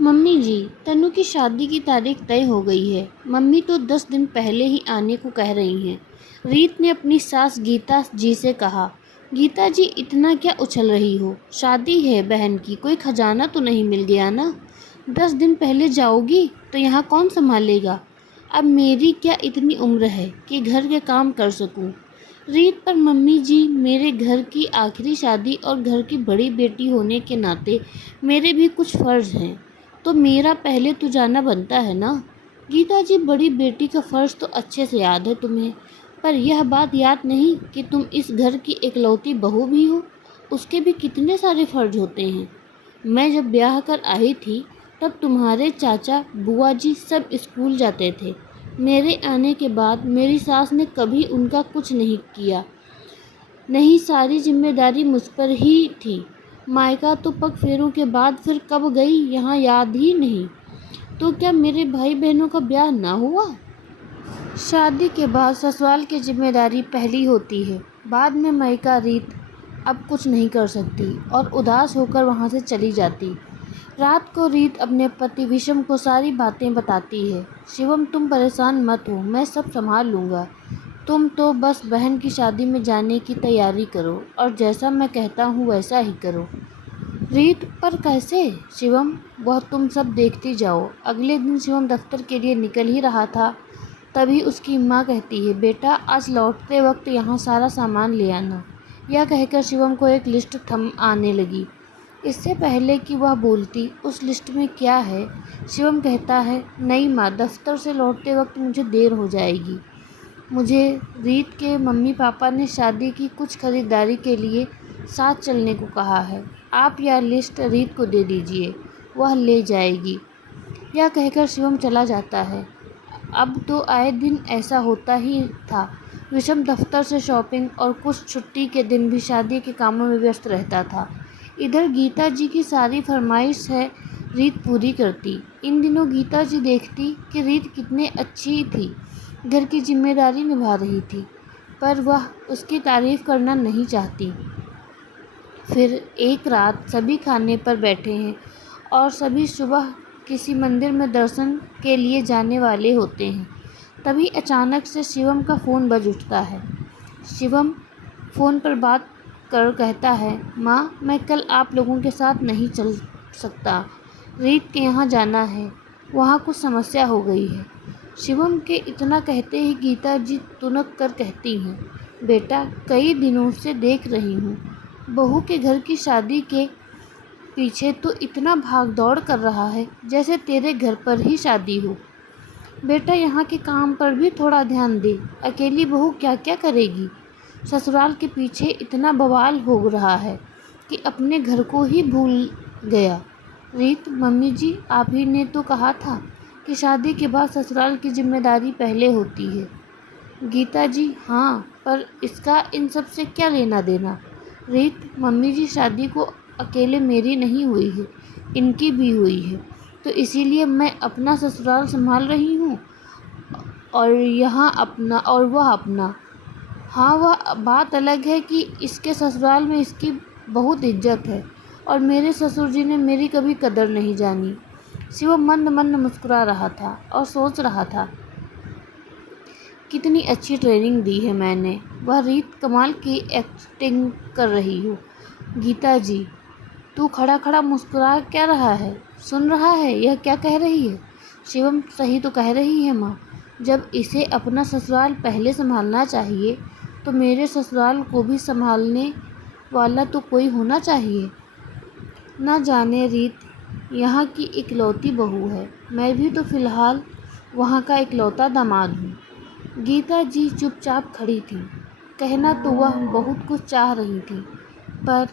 Mummy जी, तनु की शादी की तारीख तय हो गई है। मम्मी तो 10 दिन पहले ही आने को कह रही हैं। रीत ने अपनी सास गीता जी से कहा। गीता जी, इतना क्या उछल रही हो? शादी है बहन की, कोई खजाना तो नहीं मिल गया ना? 10 दिन पहले जाओगी तो यहाँ कौन संभालेगा? अब मेरी क्या इतनी उम्र है कि घर के काम कर सकूं? रीत, पर मम्मी जी, मेरे घर की आखिरी शादी और घर की बड़ी बेटी होने के नाते मेरे भी कुछ फ़र्ज़ हैं, तो मेरा पहले तो जाना बनता है ना। गीता जी, बड़ी बेटी का फ़र्ज़ तो अच्छे से याद है तुम्हें, पर यह बात याद नहीं कि तुम इस घर की इकलौती बहू भी हो। उसके भी कितने सारे फ़र्ज़ होते हैं। मैं जब ब्याह कर आई थी तब तुम्हारे चाचा बुआ जी सब स्कूल जाते थे। मेरे आने के बाद मेरी सास ने कभी उनका कुछ नहीं किया। नहीं, सारी जिम्मेदारी मुझ पर ही थी। मायका तो पग फेरों के बाद फिर कब गई यहाँ याद ही नहीं। तो क्या मेरे भाई बहनों का ब्याह ना हुआ? शादी के बाद ससुराल की जिम्मेदारी पहली होती है, बाद में मायका। रीत अब कुछ नहीं कर सकती और उदास होकर वहाँ से चली जाती। रात को रीत अपने पति विषम को सारी बातें बताती है। शिवम, तुम परेशान मत हो, मैं सब संभाल लूँगा। तुम तो बस बहन की शादी में जाने की तैयारी करो और जैसा मैं कहता हूँ वैसा ही करो। रीत, पर कैसे? शिवम, वह तुम सब देखती जाओ। अगले दिन शिवम दफ्तर के लिए निकल ही रहा था, तभी उसकी माँ कहती है, बेटा आज लौटते वक्त यहाँ सारा सामान ले आना। यह कहकर शिवम को एक लिस्ट थम आने लगी। इससे पहले कि वह बोलती, उस लिस्ट में क्या है? शिवम कहता है, नहीं माँ, दफ्तर से लौटते वक्त मुझे देर हो जाएगी। मुझे रीत के मम्मी पापा ने शादी की कुछ खरीदारी के लिए साथ चलने को कहा है। आप यह लिस्ट रीत को दे दीजिए, वह ले जाएगी। यह कहकर शिवम चला जाता है। अब तो आए दिन ऐसा होता ही था। विषम दफ्तर से शॉपिंग और कुछ छुट्टी के दिन भी शादी के कामों में व्यस्त रहता था। इधर गीता जी की सारी फरमाइश है रीत पूरी करती। इन दिनों गीता जी देखती कि रीत कितनी अच्छी थी, घर की जिम्मेदारी निभा रही थी, पर वह उसकी तारीफ करना नहीं चाहती। फिर एक रात सभी खाने पर बैठे हैं और सभी सुबह किसी मंदिर में दर्शन के लिए जाने वाले होते हैं। तभी अचानक से शिवम का फ़ोन बज उठता है। शिवम फ़ोन पर बात कर कहता है, माँ, मैं कल आप लोगों के साथ नहीं चल सकता। रीत के यहाँ जाना है, वहाँ कुछ समस्या हो गई है। शिवम के इतना कहते ही गीता जी तुनक कर कहती हैं, बेटा, कई दिनों से देख रही हूँ, बहू के घर की शादी के पीछे तो इतना भाग दौड़ कर रहा है जैसे तेरे घर पर ही शादी हो। बेटा, यहाँ के काम पर भी थोड़ा ध्यान दे। अकेली बहू क्या क्या करेगी? ससुराल के पीछे इतना बवाल हो रहा है कि अपने घर को ही भूल गया। रीत, मम्मी जी, आप ही ने तो कहा था कि शादी के बाद ससुराल की जिम्मेदारी पहले होती है। गीता जी, हाँ, पर इसका इन सब से क्या लेना देना? रीत, मम्मी जी, शादी को अकेले मेरी नहीं हुई है, इनकी भी हुई है, तो इसीलिए मैं अपना ससुराल संभाल रही हूँ और यहाँ अपना और वह अपना। हाँ, वह बात अलग है कि इसके ससुराल में इसकी बहुत इज्जत है और मेरे ससुर जी ने मेरी कभी कदर नहीं जानी। शिवम मंद मंद मुस्कुरा रहा था और सोच रहा था, कितनी अच्छी ट्रेनिंग दी है मैंने। वह रीत कमाल की एक्टिंग कर रही हो। गीता जी, तू खड़ा खड़ा मुस्कुरा क्या रहा है? सुन रहा है यह क्या कह रही है? शिवम, सही तो कह रही है माँ। जब इसे अपना ससुराल पहले संभालना चाहिए तो मेरे ससुराल को भी संभालने वाला तो कोई होना चाहिए। ना जाने रीत यहाँ की इकलौती बहू है, मैं भी तो फिलहाल वहाँ का इकलौता दामाद हूँ। गीता जी चुपचाप खड़ी थी। कहना तो वह बहुत कुछ चाह रही थी, पर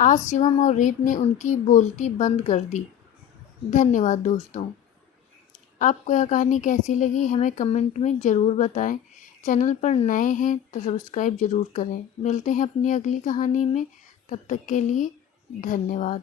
आज शिवम और रीत ने उनकी बोलती बंद कर दी। धन्यवाद दोस्तों। आपको यह कहानी कैसी लगी हमें कमेंट में ज़रूर बताएं। चैनल पर नए हैं तो सब्सक्राइब ज़रूर करें। मिलते हैं अपनी अगली कहानी में, तब तक के लिए धन्यवाद।